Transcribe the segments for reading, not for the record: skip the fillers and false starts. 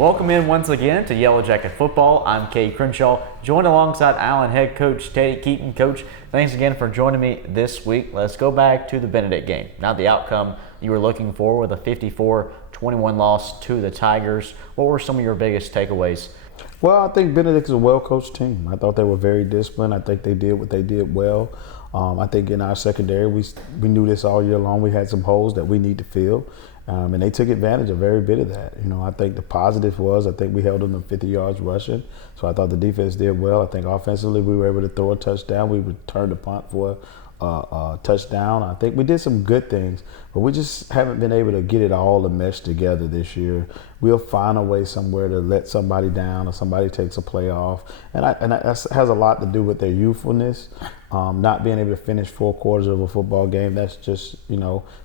Welcome in once again to Yellow Jacket Football. I'm Cade Crenshaw, joined alongside Allen head coach Teddy Keaton. Coach, thanks again for joining me this week. Let's go back to the Benedict game. Not the outcome you were looking for with a 54-21 loss to the Tigers. What were some of your biggest takeaways? Well, I think Benedict is a well-coached team. I thought they were very disciplined. I think they did what they did well. I think in our secondary, we knew this all year long. We had some holes that we need to fill, and they took advantage of every bit of that. I think the positive was I think we held them to 50 yards rushing, so I thought the defense did well. I think offensively we were able to throw a touchdown. We returned a punt for a touchdown. I think we did some good things, but we just haven't been able to get it all to mesh together this year. We'll find a way somewhere to let somebody down or somebody takes a play off, and that has a lot to do with their youthfulness. Not being able to finish 4 quarters of a football game, that's just,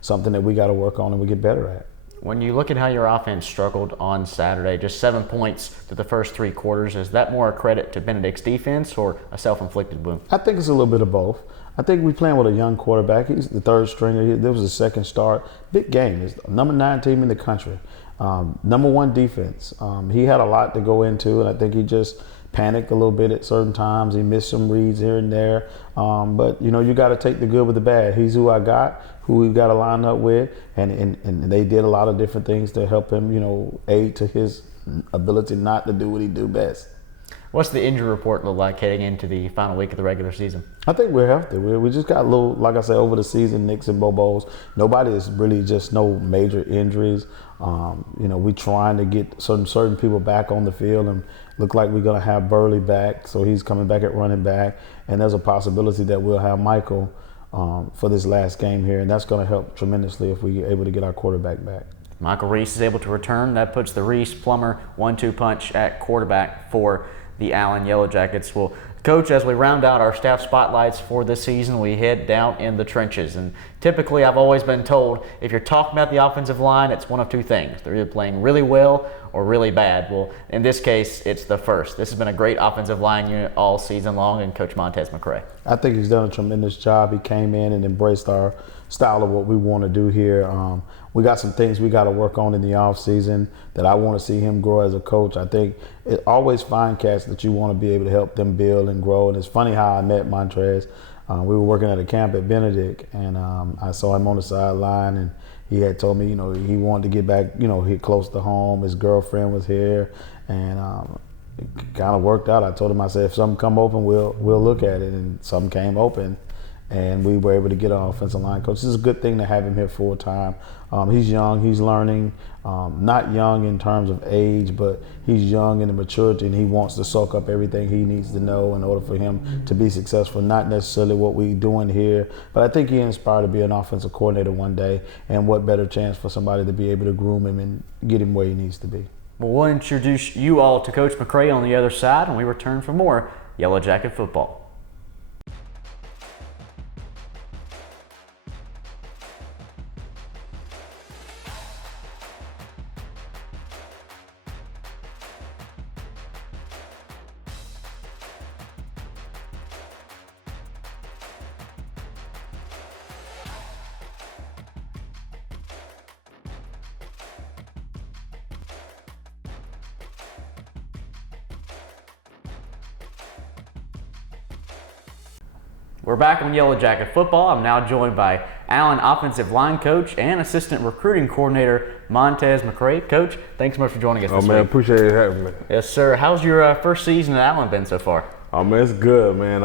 something that we got to work on and we get better at. When you look at how your offense struggled on Saturday, just 7 points through the first 3 quarters, is that more a credit to Benedict's defense or a self-inflicted wound? I think it's a little bit of both. I think we're playing with a young quarterback. He's the third stringer. There was a second start. Big game. It's the number 9 team in the country. Number 1 defense. He had a lot to go into, and I think he just panicked a little bit at certain times. He missed some reads here and there. But, you got to take the good with the bad. He's who I got, who we've got to line up with, and they did a lot of different things to help him, aid to his ability not to do what he do best. What's the injury report look like heading into the final week of the regular season? I think we're healthy. We just got a little, like I said, over the season, nicks and bobos. Nobody is really just no major injuries. We're trying to get certain people back on the field, and look like we're going to have Burley back, so he's coming back at running back. And there's a possibility that we'll have Michael for this last game here, and that's going to help tremendously if we're able to get our quarterback back. Michael Reese is able to return. That puts the Reese-Plummer 1-2 punch at quarterback for the Allen Yellow Jackets. Well, Coach, as we round out our staff spotlights for this season, we head down in the trenches. And typically, I've always been told, if you're talking about the offensive line, it's one of 2 things. They're either playing really well or really bad. Well, in this case, it's the first. This has been a great offensive line unit all season long, and Coach Montaze McRae. I think he's done a tremendous job. He came in and embraced our style of what we want to do here. We got some things we got to work on in the offseason that I want to see him grow as a coach. I think it always find cats that you want to be able to help them build and grow. And it's funny how I met Montaze. We were working at a camp at Benedict, and I saw him on the sideline, and he had told me, he wanted to get back, here close to home. His girlfriend was here, and it kind of worked out. I told him, I said, if something come open, we'll look at it, and something came open. And we were able to get an offensive line coach. This is a good thing to have him here full time. He's young, he's learning, not young in terms of age, but he's young in the maturity, and he wants to soak up everything he needs to know in order for him to be successful. Not necessarily what we're doing here, but I think he's inspired to be an offensive coordinator one day, and what better chance for somebody to be able to groom him and get him where he needs to be. Well, we'll introduce you all to Coach McRae on the other side, and we return for more Yellow Jacket Football. We're back on Yellow Jacket Football. I'm now joined by Allen offensive line coach and assistant recruiting coordinator Montaze McRae. Coach, thanks so much for joining us this week. Oh, man, appreciate you having me. Yes, sir. How's your first season at Allen been so far? Oh, man, it's good, man.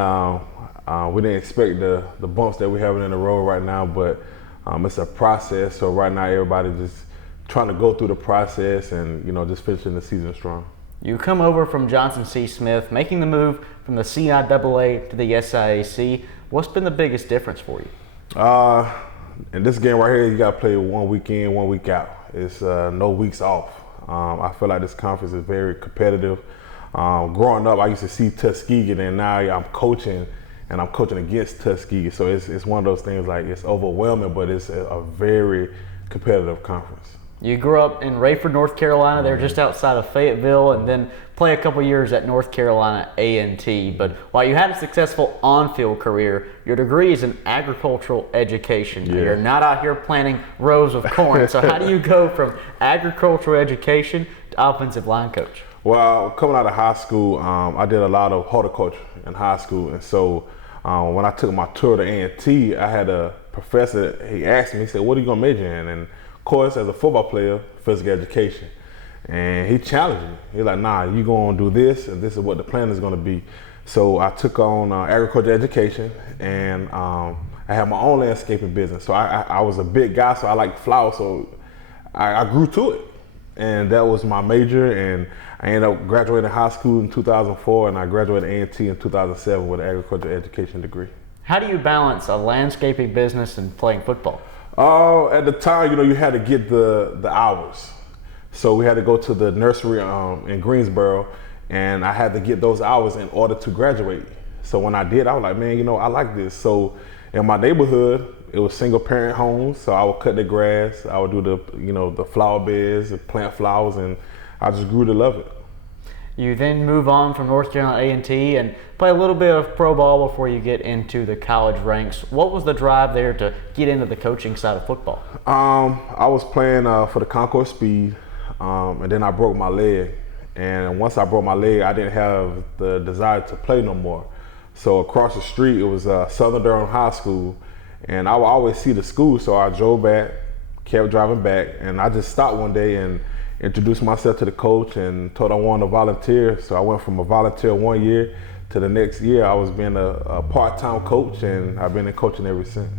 We didn't expect the bumps that we're having in the road right now, but it's a process. So right now, everybody just trying to go through the process and, just finishing the season strong. You come over from Johnson C. Smith, making the move from the CIAA to the SIAC. What's been the biggest difference for you? In this game right here, you got to play 1 week in, 1 week out. It's no weeks off. I feel like this conference is very competitive. Growing up, I used to see Tuskegee, and now I'm coaching, and I'm coaching against Tuskegee. So it's one of those things, like, it's overwhelming, but it's a very competitive conference. You grew up in Rayford, North Carolina. They're just outside of Fayetteville, and then play a couple years at North Carolina A&T. But while you had a successful on-field career, your degree is in agricultural education. Yeah. You're not out here planting rows of corn. So how do you go from agricultural education offensive line coach? Well, coming out of high school, I did a lot of horticulture in high school, and so when I took my tour to A&T, I had a professor. He asked me, he said, "What are you gonna major in?" And of course, as a football player, physical education. And he challenged me. He's like, "Nah, you gonna do this, and this is what the plan is gonna be." So I took on agriculture education, and I had my own landscaping business. So I was a big guy, so I liked flowers, so I grew to it. And that was my major, and I ended up graduating high school in 2004, and I graduated A&T in 2007 with an agriculture education degree. How do you balance a landscaping business and playing football? At the time, you had to get the hours. So we had to go to the nursery in Greensboro, and I had to get those hours in order to graduate. So when I did, I was like, man, I like this. So in my neighborhood, it was single parent homes. So I would cut the grass, I would do the flower beds, plant flowers, and I just grew to love it. You then move on from North Carolina A&T and play a little bit of pro ball before you get into the college ranks. What was the drive there to get into the coaching side of football? I was playing for the Concord Speed, and then I broke my leg. And once I broke my leg, I didn't have the desire to play no more. So across the street, it was Southern Durham High School, and I would always see the school, so I drove back, kept driving back, and I just stopped one day and introduced myself to the coach and told I wanted to volunteer. So I went from a volunteer 1 year to the next year I was being a part-time coach, and I've been in coaching ever since.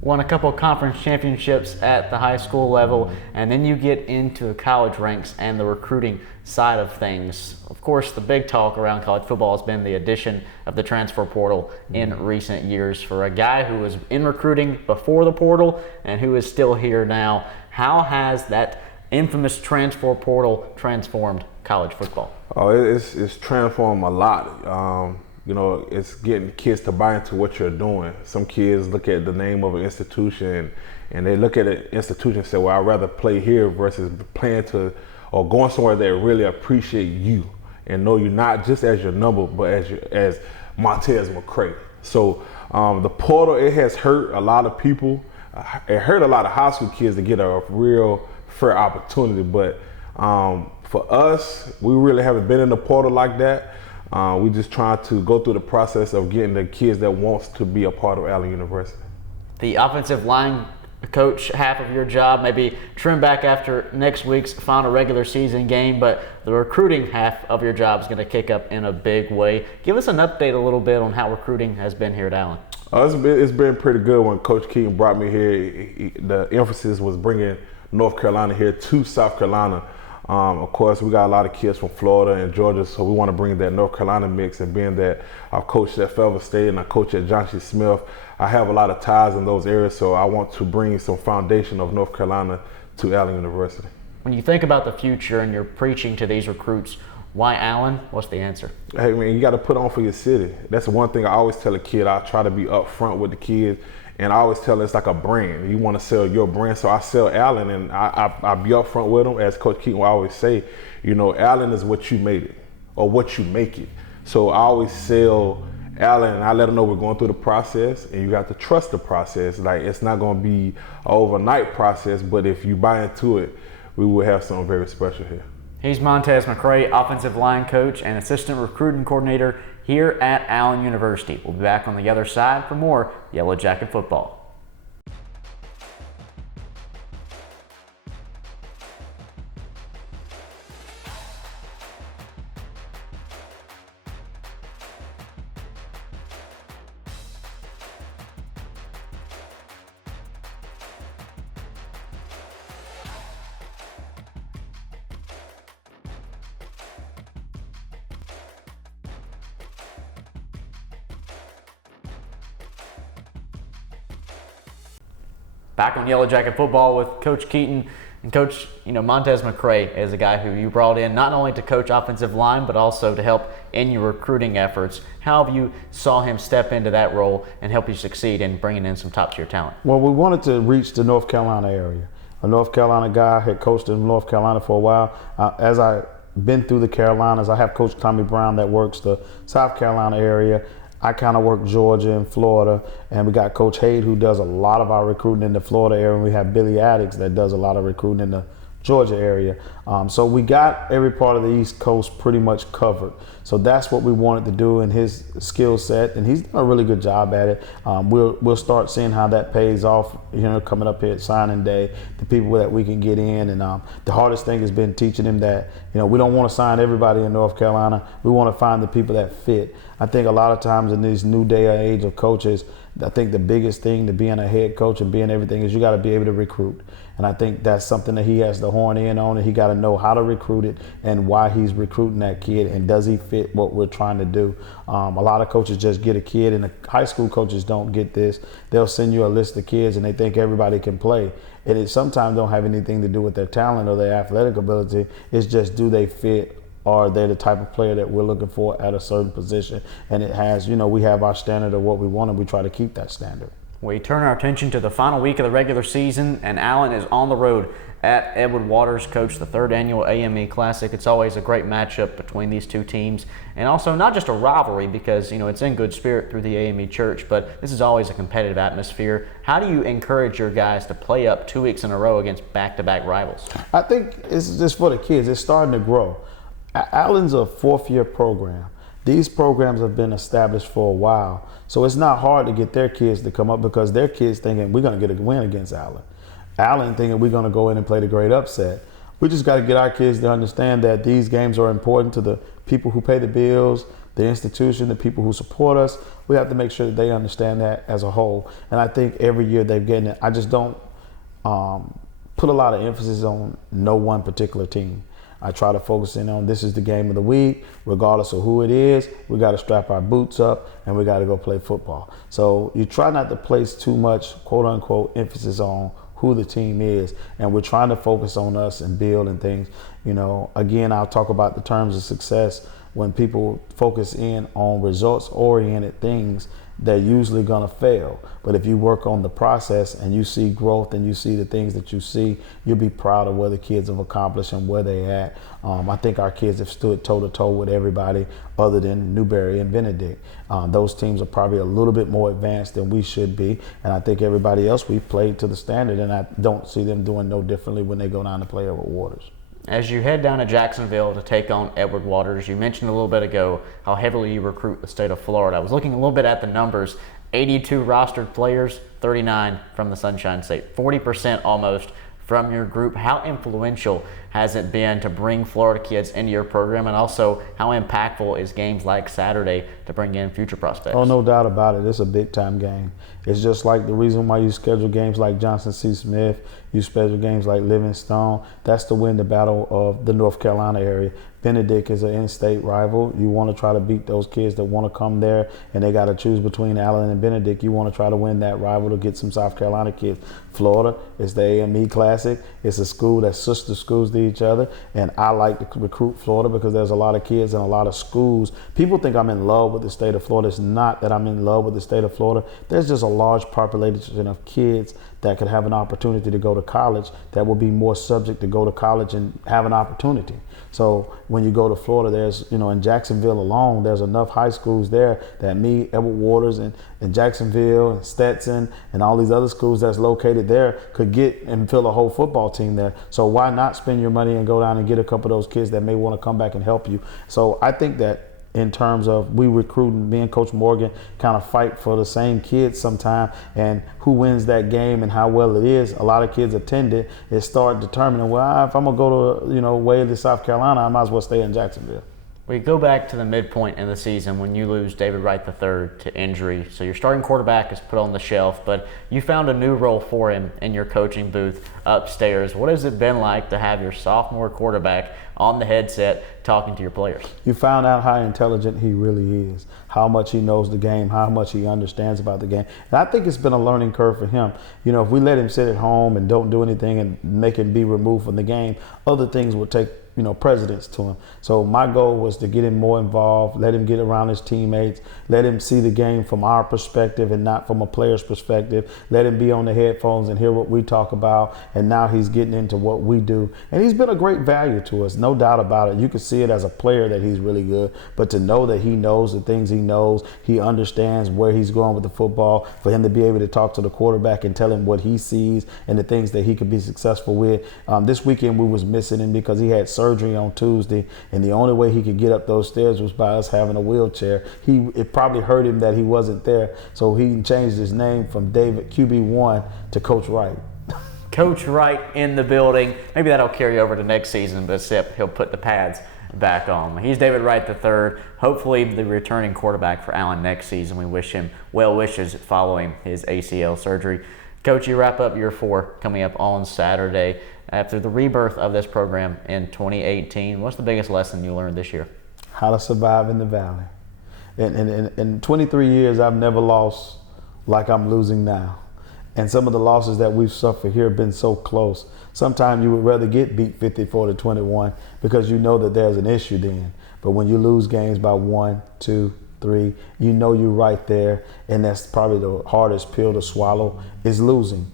Won a couple of conference championships at the high school level, and then you get into the college ranks and the recruiting side of things. Of course, the big talk around college football has been the addition of the transfer portal in recent years. For a guy who was in recruiting before the portal and who is still here now, how has that infamous transfer portal transformed college football? Oh, it's transformed a lot. It's getting kids to buy into what you're doing. Some kids look at the name of an institution and they look at an institution and say, well, I'd rather play here versus playing to or going somewhere that really appreciate you and know you not just as your number, but as Montaze McRae. So the portal, it has hurt a lot of people. It hurt a lot of high school kids to get a real fair opportunity. But for us, we really haven't been in the portal like that. We just trying to go through the process of getting the kids that wants to be a part of Allen University. The offensive line coach half of your job maybe trim back after next week's final regular season game, but the recruiting half of your job is going to kick up in a big way. Give us an update a little bit on how recruiting has been here at Allen. It's been pretty good. When Coach Keaton brought me here, the emphasis was bringing North Carolina here to South Carolina. Of course, we got a lot of kids from Florida and Georgia, so we want to bring that North Carolina mix. And being that I've coached at Fayetteville State and I coach at Johnson Smith, I have a lot of ties in those areas, so I want to bring some foundation of North Carolina to Allen University. When you think about the future and you're preaching to these recruits, why Allen? What's the answer? Hey, man, you got to put on for your city. That's one thing I always tell a kid. I try to be upfront with the kids. And I always tell them it's like a brand. You want to sell your brand. So I sell Allen, and I be up front with them. As Coach Keaton will always say, Allen is what you made it or what you make it. So I always sell Allen, and I let them know we're going through the process, and you got to trust the process. Like, it's not going to be an overnight process, but if you buy into it, we will have something very special here. He's Montaze McRae, offensive line coach and assistant recruiting coordinator here at Allen University. We'll be back on the other side for more Yellow Jacket football. Back on Yellow Jacket football with Coach Keaton. And Coach, Montaze McRae is a guy who you brought in not only to coach offensive line, but also to help in your recruiting efforts. How have you saw him step into that role and help you succeed in bringing in some top-tier talent? Well, we wanted to reach the North Carolina area. A North Carolina guy, had coached in North Carolina for a while. As I've been through the Carolinas, I have Coach Tommy Brown that works the South Carolina area. I kind of work Georgia and Florida, and we got Coach Hayde who does a lot of our recruiting in the Florida area, and we have Billy Addicks that does a lot of recruiting in the Georgia area. So we got every part of the East Coast pretty much covered. So that's what we wanted to do in his skill set, and he's done a really good job at it. We'll start seeing how that pays off, coming up here at signing day, the people that we can get in. And the hardest thing has been teaching him that, we don't want to sign everybody in North Carolina. We want to find the people that fit. I think a lot of times in this new day and age of coaches, I think the biggest thing to being a head coach and being everything is you got to be able to recruit. And I think that's something that he has to horn in on, and he got to know how to recruit it and why he's recruiting that kid and does he fit what we're trying to do. A lot of coaches just get a kid, and the high school coaches don't get this. They'll send you a list of kids and they think everybody can play. And it sometimes don't have anything to do with their talent or their athletic ability. It's just, do they fit? Or they're the type of player that we're looking for at a certain position. And it has, we have our standard of what we want, and we try to keep that standard. We turn our attention to the final week of the regular season, and Allen is on the road at Edward Waters, coach the third annual AME Classic. It's always a great matchup between these two teams, and also not just a rivalry because, it's in good spirit through the AME Church, but this is always a competitive atmosphere. How do you encourage your guys to play up 2 weeks in a row against back-to-back rivals? I think it's just for the kids. It's starting to grow. Allen's a fourth-year program. These programs have been established for a while, so it's not hard to get their kids to come up because their kids thinking we're going to get a win against Allen. Allen thinking we're going to go in and play the great upset. We just got to get our kids to understand that these games are important to the people who pay the bills, the institution, the people who support us. We have to make sure that they understand that as a whole. And I think every year they've gotten it. I just don't put a lot of emphasis on no one particular team. I try to focus in on this is the game of the week, regardless of who it is. We got to strap our boots up and we got to go play football. So you try not to place too much, quote unquote, emphasis on who the team is. And we're trying to focus on us and build and things. Again, I'll talk about the terms of success. When people focus in on results-oriented things, they're usually going to fail. But if you work on the process and you see growth and you see the things that you see, you'll be proud of where the kids have accomplished and where they at. I think our kids have stood toe-to-toe with everybody other than Newberry and Benedict. Those teams are probably a little bit more advanced than we should be. And I think everybody else, we've played to the standard, and I don't see them doing no differently when they go down to play Edward Waters. As you head down to Jacksonville to take on Edward Waters, you mentioned a little bit ago how heavily you recruit the state of Florida. I was looking a little bit at the numbers. 82 rostered players, 39 from the Sunshine State, 40% almost from your group. How influential has it been to bring Florida kids into your program, and also how impactful is games like Saturday to bring in future prospects? Oh, no doubt about it. It's a big-time game. It's just like the reason why you schedule games like Johnson C. Smith, you schedule games like Livingstone. That's to win the battle of the North Carolina area. Benedict is an in-state rival. You want to try to beat those kids that want to come there, and they got to choose between Allen and Benedict. You want to try to win that rival to get some South Carolina kids. Florida is the AME Classic. It's a school that's sister schools to each other, and I like to recruit Florida because there's a lot of kids and a lot of schools. People think I'm in love with the state of Florida. It's not that I'm in love with the state of Florida. There's just a large population of kids that could have an opportunity to go to college that will be more subject to go to college and have an opportunity. So when you go to Florida, there's, in Jacksonville alone, there's enough high schools there that me, Edward Waters, and Jacksonville, and Stetson, and all these other schools that's located there could get and fill a whole football team there. So why not spend your money and go down and get a couple of those kids that may want to come back and help you? So I think that in terms of we recruiting, me and Coach Morgan kind of fight for the same kids sometime, and who wins that game and how well it is. A lot of kids attend it. It start determining, well, if I'm going to go to, way to South Carolina, I might as well stay in Jacksonville. We go back to the midpoint in the season when you lose David Wright III to injury. So your starting quarterback is put on the shelf, but you found a new role for him in your coaching booth upstairs. What has it been like to have your sophomore quarterback on the headset talking to your players? You found out how intelligent he really is, how much he knows the game, how much he understands about the game. And I think it's been a learning curve for him. If we let him sit at home and don't do anything and make him be removed from the game, other things will take precedence to him. So my goal was to get him more involved, let him get around his teammates, let him see the game from our perspective and not from a player's perspective. Let him be on the headphones and hear what we talk about. And now he's getting into what we do. And he's been a great value to us, no doubt about it. You can see it as a player that he's really good, but to know that he knows the things he knows, he understands where he's going with the football, for him to be able to talk to the quarterback and tell him what he sees and the things that he could be successful with. This weekend we was missing him because he had surgery on Tuesday, and the only way he could get up those stairs was by us having a wheelchair. It probably hurt him that he wasn't there, so he changed his name from David QB1 to Coach Wright. Coach Wright in the building. Maybe that'll carry over to next season, but except he'll put the pads back on. He's David Wright III, hopefully the returning quarterback for Allen next season. We wish him well wishes following his ACL surgery. Coach, you wrap up year 4 coming up on Saturday. After the rebirth of this program in 2018, what's the biggest lesson you learned this year? How to survive in the valley. In 23 years, I've never lost like I'm losing now. And some of the losses that we've suffered here have been so close. Sometimes you would rather get beat 54-21 because you know that there's an issue then. But when you lose games by 1, 2, 3, you know you're right there. And that's probably the hardest pill to swallow, is losing.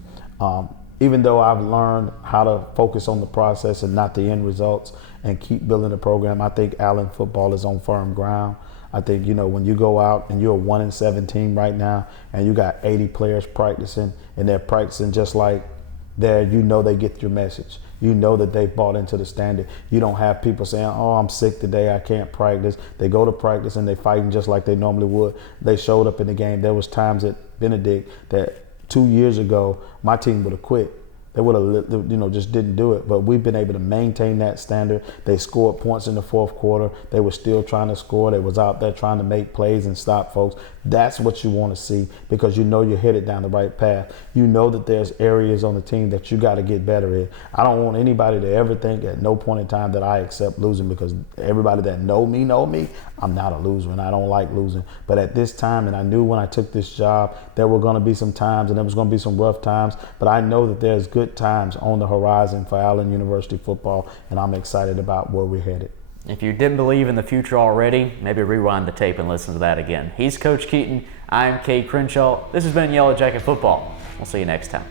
Even though I've learned how to focus on the process and not the end results and keep building the program, I think Allen football is on firm ground. I think, when you go out and you're a 1-7 team right now and you got 80 players practicing and they're practicing just like they get your message. You know that they bought into the standard. You don't have people saying, oh, I'm sick today, I can't practice. They go to practice and they fighting just like they normally would. They showed up in the game. There was times at Benedict that 2 years ago, my team would have quit. They would have, just didn't do it. But we've been able to maintain that standard. They scored points in the fourth quarter. They were still trying to score. They was out there trying to make plays and stop folks. That's what you want to see, because you're headed down the right path. You know that there's areas on the team that you got to get better in. I don't want anybody to ever think at no point in time that I accept losing, because everybody that know me, I'm not a loser and I don't like losing. But at this time, and I knew when I took this job, there were going to be some times and there was going to be some rough times, but I know that there's good times on the horizon for Allen University football, and I'm excited about where we're headed. If you didn't believe in the future already, maybe rewind the tape and listen to that again. He's Coach Keaton. I'm Kay Crenshaw. This has been Yellow Jacket Football. We'll see you next time.